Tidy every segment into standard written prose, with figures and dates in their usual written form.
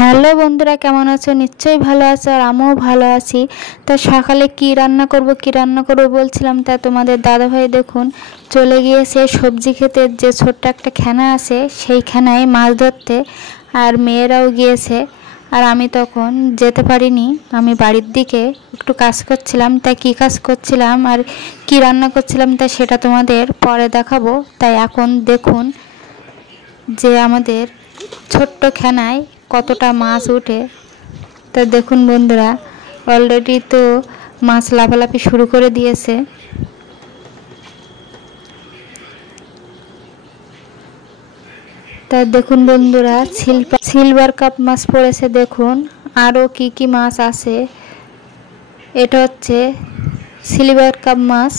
Hello বন্ধুরা, কেমন আছো? নিশ্চয়ই ভালো আছো আর আমিও ভালো আছি। তো সকালে কি রান্না করব বলছিলাম, তা তোমাদের দাদাভাই দেখুন চলে গিয়েছে সবজি ক্ষেতের যে ছোট্ট একটা খেনা আছে সেই খেনায় মাছ ধরতে, আর মেয়েরাও গিয়েছে। আর আমি তখন যেতে পারিনি, আমি বাড়ির দিকে একটু কাজ করছিলাম। তাই কী কাজ করছিলাম আর কি রান্না করছিলাম তা সেটা তোমাদের পরে দেখাবো। তাই এখন দেখুন যে আমাদের ছোট্ট খেনায় কতটা মাছ ওঠে। তা দেখুন বন্ধুরা, অলরেডি তো মাছ লাফালাফি শুরু করে দিয়েছে। তা দেখুন বন্ধুরা, সিলভার কাপ মাছ পড়েছে। দেখুন আরও কি কি মাছ আছে। এটা হচ্ছে সিলভার কাপ মাছ।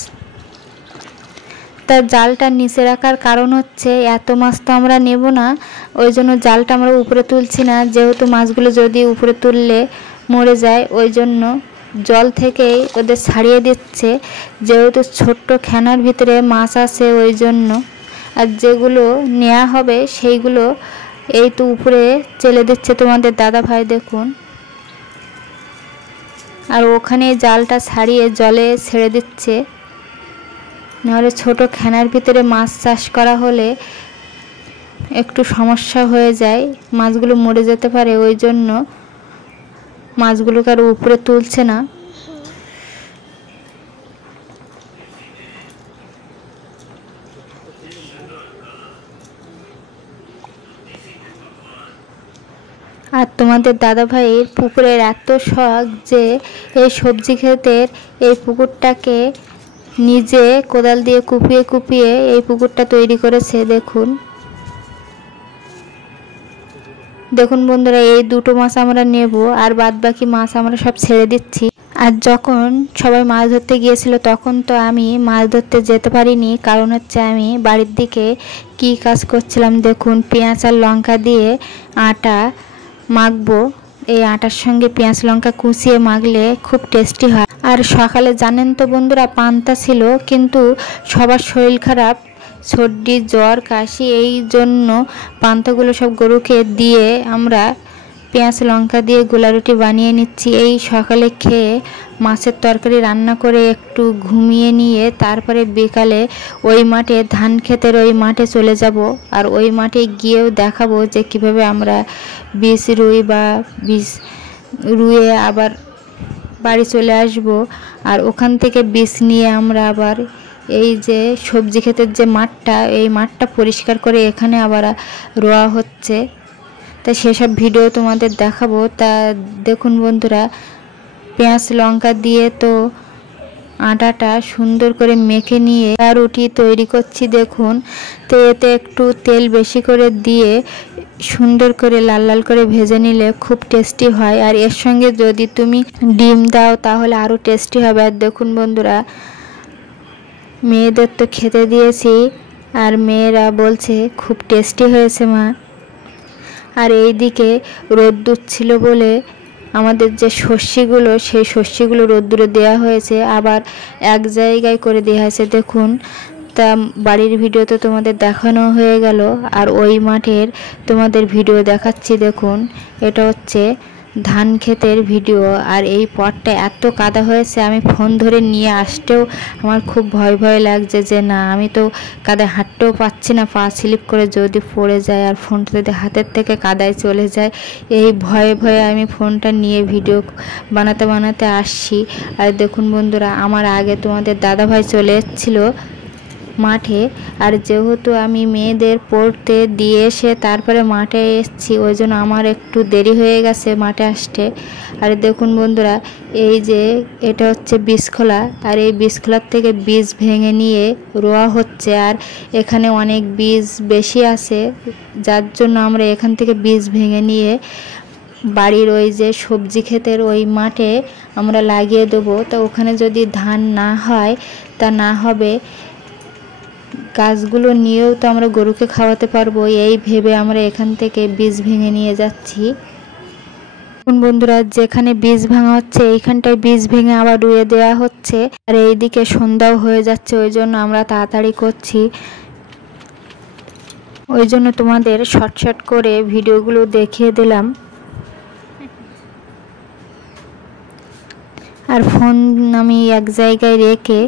তার জালটা নিচে রাখার কারণ হচ্ছে এত মাছ তো আমরা নেব না, ওই জন্য জালটা আমরা উপরে তুলছি না, যেহেতু মাছগুলো যদি উপরে তুললে মরে যায়, ওই জন্য জল থেকেই ওদের ছাড়িয়ে দিচ্ছে, যেহেতু ছোট্ট খেনার ভিতরে মাছ আছে ওই জন্য। আর যেগুলো নেওয়া হবে সেইগুলো এই তো উপরে চেলে দিচ্ছে তোমাদের দাদা ভাই দেখুন। আর ওখানে জালটা ছাড়িয়ে জলে ছেড়ে দিচ্ছে, নাহলে ছোট খেনার ভিতরে মাছ চাষ করা হলে একটু সমস্যা হয়ে যায়, মাছগুলো মরে যেতে পারে, ওই জন্য মাছগুলোকে আর উপরে তুলছে না। আর তোমাদের দাদাভাইয়ের পুকুরের এত শখ যে এই সবজি ক্ষেতের এই পুকুরটাকে নিজে কোদাল দিয়ে কুপিয়ে কুপিয়ে এই পুকুরটা তৈরি করেছে। দেখুন দেখুন বন্ধুরা, এই দুটো মাছ আমরা নেব আর বাদ বাকি মাছ আমরা সব ছেড়ে দিচ্ছি। আর যখন সবাই মাছ ধরতে গিয়েছিল তখন তো আমি মাছ ধরতে যেতে পারিনি, কারণ হচ্ছে আমি বাড়ির দিকে কি কাজ করছিলাম। দেখুন পেঁয়াজ আর লঙ্কা দিয়ে আটা মাখবো, এই আটার সঙ্গে পেঁয়াজ লঙ্কা কুচিয়ে মাখলে খুব টেস্টি হয়। আর সকালে জানেন তো বন্ধুরা পান্তা ছিল, কিন্তু সবার শরীর খারাপ, সর্দি জ্বর কাশি, এই জন্য পান্তাগুলো সব গরুকে দিয়ে আমরা পেঁয়াজ লঙ্কা দিয়ে গোলা রুটি বানিয়ে নিচ্ছি। এই সকালে খেয়ে মাছের তরকারি রান্না করে একটু ঘুমিয়ে নিয়ে তারপরে বিকালে ওই মাঠে ধান ক্ষেতের ওই মাঠে চলে যাব। আর ওই মাঠে গিয়েও দেখাবো যে কিভাবে আমরা বীজ রুই বা বীজ রুয়ে আবার বাড়ি চলে আসব। আর ওখান থেকে বীজ নিয়ে আমরা আবার এই যে সবজি ক্ষেতের যে মাঠটা, এই মাঠটা পরিষ্কার করে এখানে আবার রোয়া হচ্ছে। তা সেসব ভিডিও তোমাদের দেখাবো। তা দেখুন বন্ধুরা, পেঁয়াজ লঙ্কা দিয়ে তো আটাটা সুন্দর করে মেখে নিয়ে রুটি তৈরি করছি দেখুন। তো এতে একটু তেল বেশি করে দিয়ে সুন্দর করে লাল লাল করে ভেজে নিলে খুব টেস্টি হয়। আর এর সঙ্গে যদি তুমি ডিম দাও তাহলে আরও টেস্টি হবে। আর দেখুন বন্ধুরা, মেয়েদের তো খেতে দিয়েছি আর মেয়েরা বলছে খুব টেস্টি হয়েছে মা। আর এই দিকে রোদ্দুর ছিল বলে আমাদের যে সর্ষেগুলো সেই সর্ষেগুলো রোদ্দুরে দেওয়া হয়েছে, আবার এক জায়গায় করে দেওয়া হয়েছে দেখুন। তা বাড়ির ভিডিও তো তোমাদের দেখানো হয়ে গেল, আর ওই মাঠের তোমাদের ভিডিও দেখাচ্ছি দেখুন। এটা হচ্ছে ধান ক্ষেতের ভিডিও। আর এই পথটা এত কাদা হয়েছে, আমি ফোন ধরে নিয়ে আসতেও আমার খুব ভয় ভয় লাগছে যে না, আমি তো কাদায় হাঁটতেও পাচ্ছি না, পা স্লিপ করে যদি পড়ে যায় আর ফোনটা যদি হাতের থেকে কাদায় চলে যায়, এই ভয়ে ভয়ে আমি ফোনটা নিয়ে ভিডিও বানাতে বানাতে আসছি। আর দেখুন বন্ধুরা, আমার আগে তোমাদের দাদাভাই চলে এসেছিলো মাঠে। আর যেহেতু আমি মেয়েদের পড়তে দিয়ে এসে তারপরে মাঠে এসেছি, ওই জন্য আমার একটু দেরি হয়ে গেছে মাঠে আসতে। আর দেখুন বন্ধুরা, এই যে এটা হচ্ছে বীজখোলা, আর এই বীজখোলার থেকে বীজ ভেঙে নিয়ে রোয়া হচ্ছে। আর এখানে অনেক বীজ বেশি আছে, যার জন্য আমরা এখান থেকে বীজ ভেঙে নিয়ে বাড়ির ওই যে সবজি ক্ষেতের ওই মাঠে আমরা লাগিয়ে দেবো। তো ওখানে যদি ধান না হয় তা না হবে, গাছগুলো নিয়েও তো আমরা গরুকে খাওয়াতে পারবো, এই ভেবে আমরা এখান থেকে বীজ ভেঙে নিয়ে যাচ্ছি। বন্ধুরা, যেখানে বীজ ভাঙা হচ্ছে এইখানটায় বীজ ভেঙে আবার রুয়ে দেওয়া হচ্ছে। আর এইদিকে সন্ধ্যাও হয়ে যাচ্ছে, ওই জন্য আমরা তাড়াতাড়ি করছি। ওই জন্য তোমাদের শর্ট শর্ট করে ভিডিওগুলো দেখিয়ে দিলাম। আর ফোন আমি এক জায়গায় রেখে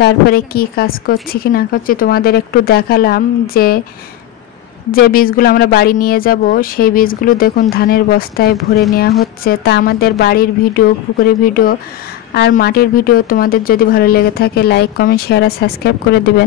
তারপরে কি কাজ করছি কি না করছি তোমাদের একটু দেখালাম। যে বীজগুলো আমরা বাড়ি নিয়ে যাব সেই বীজগুলো দেখুন ধানের বস্তায় ভরে নেওয়া হচ্ছে। তা আমাদের বাড়ির ভিডিও, পুকুরের ভিডিও আর মাটির ভিডিও তোমাদের যদি ভালো লেগে থাকে লাইক, কমেন্ট, শেয়ার আর সাবস্ক্রাইব করে দেবেন।